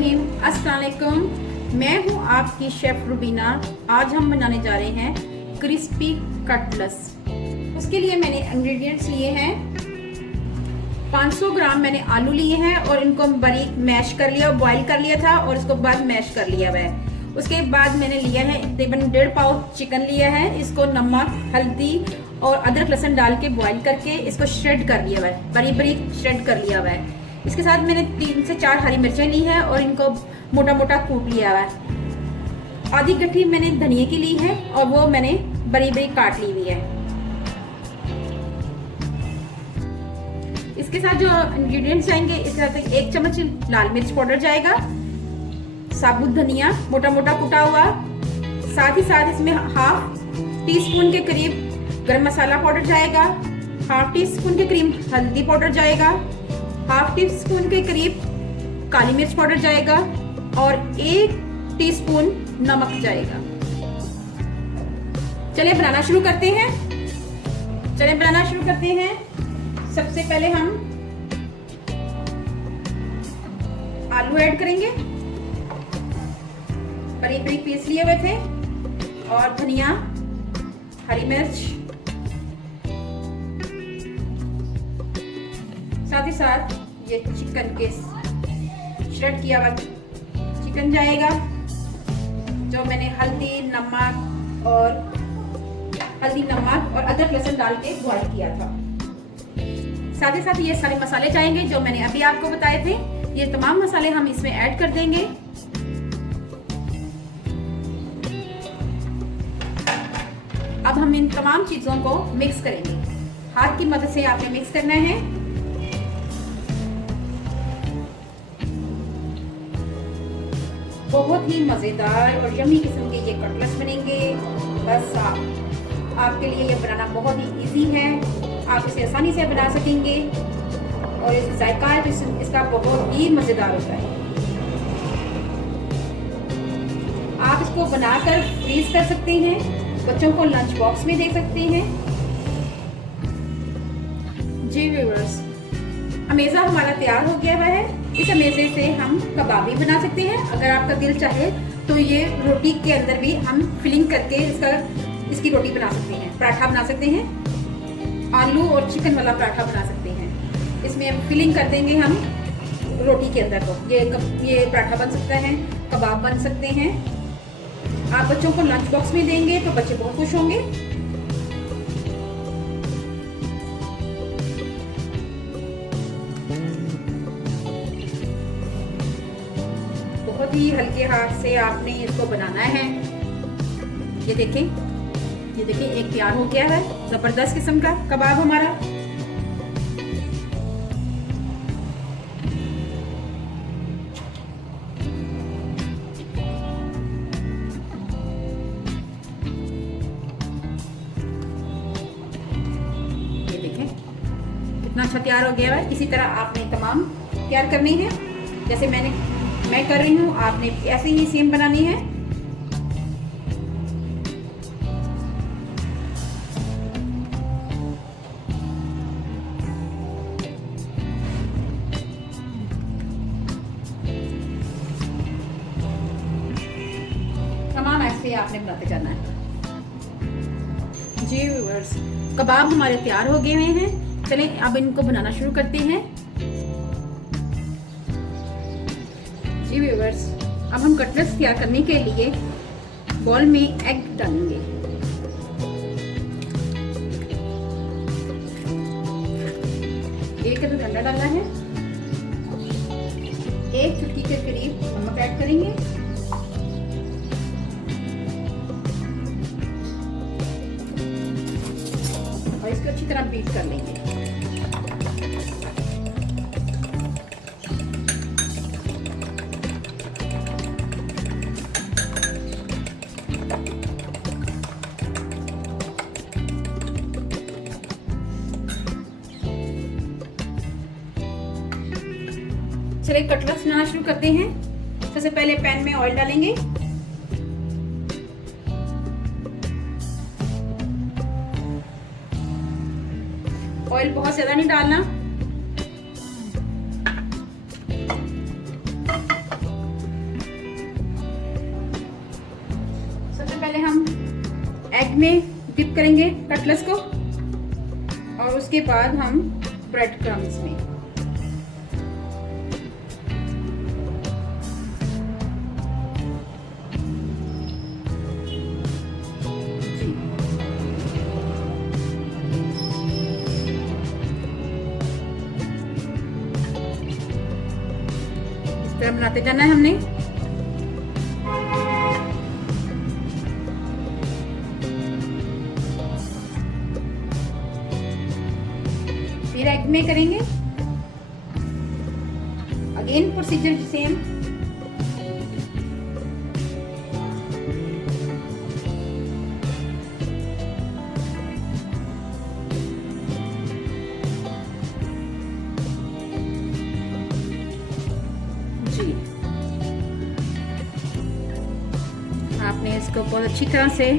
बिस्मिल्लाहिर्रहमानिर्रहीम। अस्सलाम वालेकुम। मैं हूँ आपकी शेफ़ रुबीना। आज हम बनाने जा रहे हैं क्रिस्पी कटलेट्स। उसके लिए मैंने इंग्रेडिएंट्स लिए हैं 500 ग्राम मैंने आलू लिए हैं और इनको बारीक मैश कर लिया, बॉईल कर लिया था और उसके बाद मैश कर लिया हुआ है। उसके बाद मैंने लिया है तकरीबन 1.5 पाव चिकन लिया है। इसको नमक, हल्दी और अदरक लहसुन डाल के बॉईल करके इसको श्रेड कर लिया हुआ है, बारीक बारीक श्रेड कर लिया हुआ है। इसके साथ मैंने 3 से 4 हरी मिर्चें ली है और इनको मोटा मोटा कूट लिया हुआ है। आधी गट्ठी मैंने धनिया की ली है और वो मैंने बड़ी बड़ी काट ली हुई है। इसके साथ जो इंग्रेडिएंट्स जाएंगे, इसके साथ 1 चम्मच लाल मिर्च पाउडर जाएगा, साबुत धनिया मोटा मोटा कुटा हुआ, साथ ही साथ इसमें हाफ टी स्पून के करीब गरम मसाला पाउडर जाएगा, हाफ टी स्पून के करीब हल्दी पाउडर जाएगा, हाफ टी स्पून के करीब काली मिर्च पाउडर जाएगा और 1 टीस्पून नमक जाएगा। चलिए बनाना शुरू करते हैं। सबसे पहले हम आलू ऐड करेंगे, बारीक बारीक पीस लिए हुए थे, और धनिया, हरी मिर्च, साथ ही साथ ये चिकन के श्रेड किया हुआ चिकन जाएगा, जो मैंने हल्दी नमक और अदरक लहसुन डाल के बॉईल किया था। साथ ही साथ ये सारे मसाले जाएंगे जो मैंने अभी आपको बताए थे। ये तमाम मसाले हम इसमें ऐड कर देंगे। अब हम इन तमाम चीजों को मिक्स करेंगे। हाथ की मदद से आपने मिक्स करना है। बहुत ही मजेदार और यम्मी किस्म के ये कटलेट्स बनेंगे। बस आपके लिए ये बनाना बहुत ही इजी है, आप इसे आसानी से बना सकेंगे और इसका जायका है तो इसका बहुत ही मजेदार होता है। आप इसको बनाकर फ्रीज कर सकते हैं, बच्चों को लंच बॉक्स में दे सकते हैं। जी व्यूअर्स, अमेज़ा हमारा तैयार हो गया हुआ है। इस अमेज़े से हम कबाब भी बना सकते हैं। अगर आपका दिल चाहे तो ये रोटी के अंदर भी हम फिलिंग करके इसकी रोटी बना सकते हैं, पराठा बना सकते हैं, आलू और चिकन वाला पराठा बना सकते हैं। इसमें हम फिलिंग कर देंगे हम रोटी के अंदर को। ये पराठा बन सकता है, कबाब बन सकते हैं। आप बच्चों को लंच बॉक्स में देंगे तो बच्चे बहुत खुश होंगे। बहुत ही हल्के हाथ से आपने इसको बनाना है। ये देखें एक तैयार हो गया है जबरदस्त किस्म का कबाब हमारा। ये देखें कितना अच्छा तैयार हो गया है। इसी तरह आपने तमाम तैयार करनी है, जैसे मैं कर रही हूँ, आपने ऐसे ही सेम बनानी है। तमाम ऐसे आपने बनाते जाना है। जी व्यूअर्स, कबाब हमारे तैयार हो गए हुए हैं। चलें अब इनको बनाना शुरू करते हैं। जी व्यूअर्स, अब हम कटलेट्स तैयार करने के लिए बॉल में एग डालेंगे। एक ठंडा डालना है। 1 चुटकी के करीब नमक ऐड करेंगे। और इसको अच्छी तरह बीट कर लेंगे। चलिए कटलेट्स बनाना शुरू करते हैं। सबसे पहले पैन में ऑयल डालेंगे। ऑयल बहुत ज्यादा नहीं डालना, एग में डिप करेंगे कटलेस को और उसके बाद हम ब्रेड क्रम्स में। इस तरह बनाते जाना है हमने। फिर एग में करेंगे अगेन प्रोसीजर सेम। जी आपने इसको बहुत अच्छी तरह से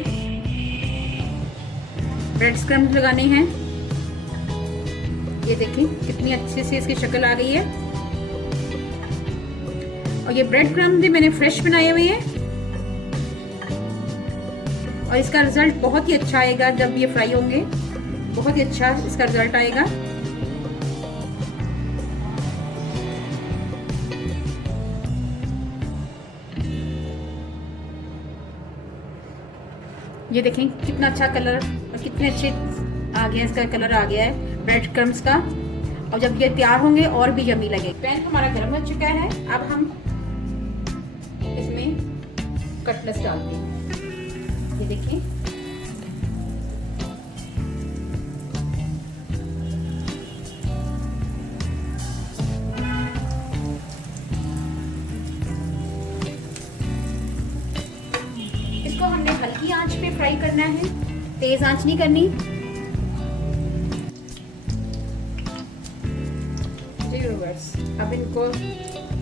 ब्रेड क्रम्स लगाने हैं। ये देखिए कितनी अच्छी से इसकी शक्ल आ गई है। और ये ब्रेड क्रम्स भी मैंने फ्रेश बनाए हुए हैं और इसका रिजल्ट बहुत ही अच्छा आएगा जब ये फ्राई होंगे। बहुत ही अच्छा इसका रिजल्ट आएगा। ये देखें कितना अच्छा कलर और कितने अच्छे आ गया, इसका कलर आ गया है ब्रेड क्रम्स का। और जब ये तैयार होंगे और भी यम्मी लगे। पैन हमारा गर्म हो चुका है। अब हम इसमें कटलेस डालते हैं। ये देखिए इसको हमने हल्की आंच पे फ्राई करना है, तेज आंच नहीं करनी। अब इनको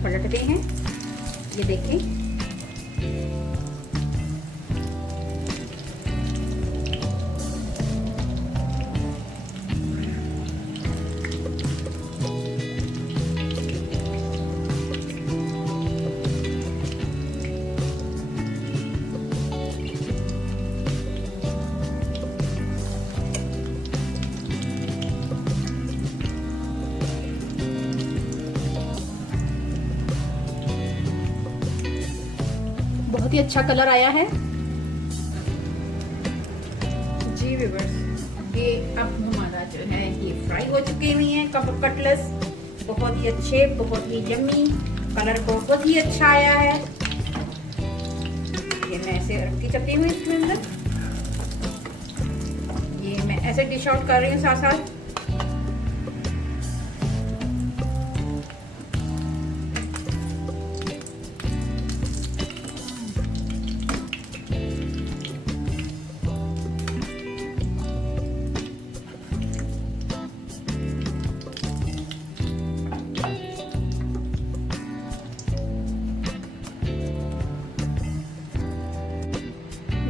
पलटते हैं। ये देखें बहुत ही अच्छा कलर आया है। जी व्यूअर्स ये अब हमारा जो है ये फ्राई हो चुके हुए हैं कटलेस। बहुत ही अच्छे, बहुत ही यम्मी, कलर बहुत ही अच्छा आया है। ये मैं ऐसे रखती चलती हुई इसके अंदर। ये मैं ऐसे डिश आउट कर रही हूँ साथ साथ।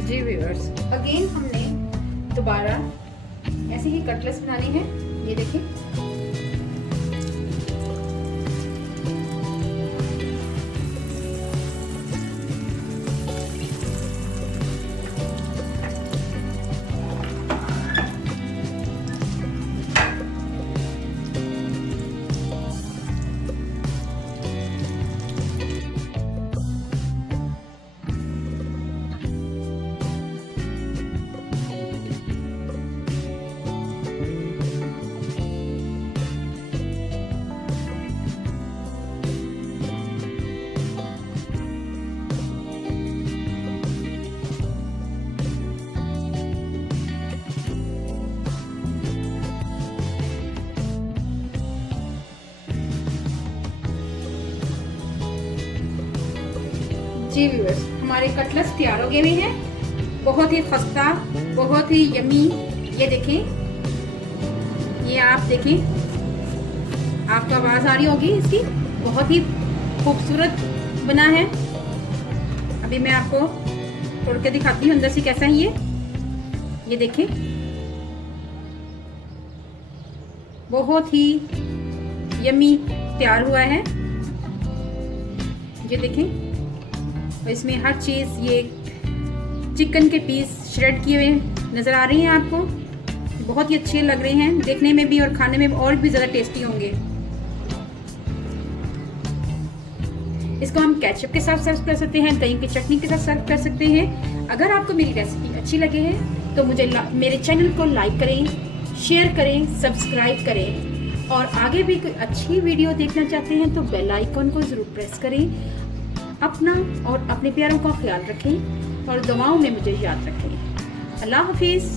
जी व्यूअर्स अगेन हमने दोबारा ऐसे ही कटलेस बनाने हैं। ये देखिए जी व्यूअर्स हमारे कटलेस तैयार हो गए हुए हैं। बहुत ही खस्ता, बहुत ही यम्मी। ये देखें, ये आप देखें, आपको आवाज़ आ रही होगी इसकी। बहुत ही खूबसूरत बना है। अभी मैं आपको तोड़ के दिखाती हूँ अंदर से कैसा है ये देखें, बहुत ही यम्मी तैयार हुआ है। ये देखें, और इसमें हर चीज़ ये चिकन के पीस श्रेड किए हुए नज़र आ रही हैं आपको। बहुत ही अच्छे लग रहे हैं देखने में भी और खाने में और भी ज़्यादा टेस्टी होंगे। इसको हम केचप के साथ सर्व कर सकते हैं, दही की चटनी के साथ सर्व कर सकते हैं। अगर आपको मेरी रेसिपी अच्छी लगे है तो मुझे मेरे चैनल को लाइक करें, शेयर करें, सब्सक्राइब करें और आगे भी कोई अच्छी वीडियो देखना चाहते हैं तो बेल आइकन को ज़रूर प्रेस करें। अपना और अपने प्यारों का ख्याल रखें और दुआओं में मुझे याद रखें। अल्लाह हाफिज़।